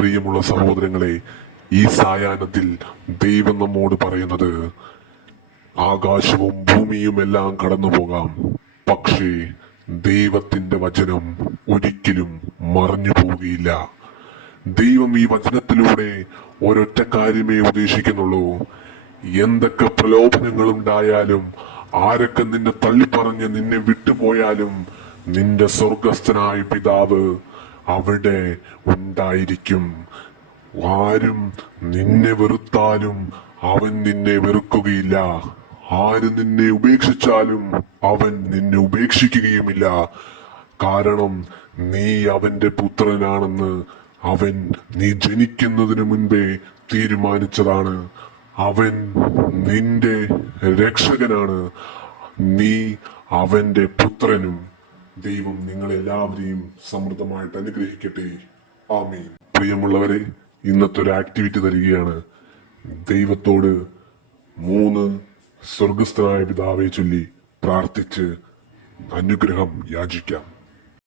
പ്രിയമുള്ള സഹോദരങ്ങളെ, ഈ സായാഹ്നത്തിൽ ദൈവം നമ്മോട് പറയുന്നത്, ആകാശവും ഭൂമിയും എല്ലാം കടന്നു പോകാം, പക്ഷേ ദൈവത്തിന്റെ വചനം ഒരിക്കലും മറഞ്ഞു പോവുകയില്ല. ദൈവം ഈ വചനത്തിലൂടെ ഒരൊറ്റ കാര്യമേ ഉദ്ദേശിക്കുന്നുള്ളൂ. എന്തൊക്കെ പ്രലോഭനങ്ങളുണ്ടായാലും, ആരൊക്കെ നിന്നെ തള്ളിപ്പറഞ്ഞ് നിന്നെ വിട്ടുപോയാലും, നിന്റെ സ്വർഗസ്ഥനായ പിതാവ് അവിടെ ഉണ്ടായിരിക്കും. ആരും നിന്നെ വെറുത്താലും അവൻ നിന്നെ വെറുക്കുകയില്ല. ആര് നിന്നെ ഉപേക്ഷിച്ചാലും അവൻ നിന്നെ ഉപേക്ഷിക്കുകയുമില്ല. കാരണം നീ അവന്റെ പുത്രനാണെന്ന് അവൻ നീ ജനിക്കുന്നതിന് മുൻപേ തീരുമാനിച്ചതാണ്. അവൻ നിന്റെ രക്ഷകനാണ്. നീ അവന്റെ പുത്രനും. ദൈവം നിങ്ങളെല്ലാവരെയും സമൃദ്ധമായിട്ട് അനുഗ്രഹിക്കട്ടെ. ആമീൻ. പ്രിയമുള്ളവരെ, ഇന്നത്തെ ഒരു ആക്ടിവിറ്റി തരികയാണ്. ദൈവത്തോട് 3 സ്വർഗസ്ഥനായ പിതാവെ ചൊല്ലി പ്രാർത്ഥിച്ച് അനുഗ്രഹം യാചിക്കാം.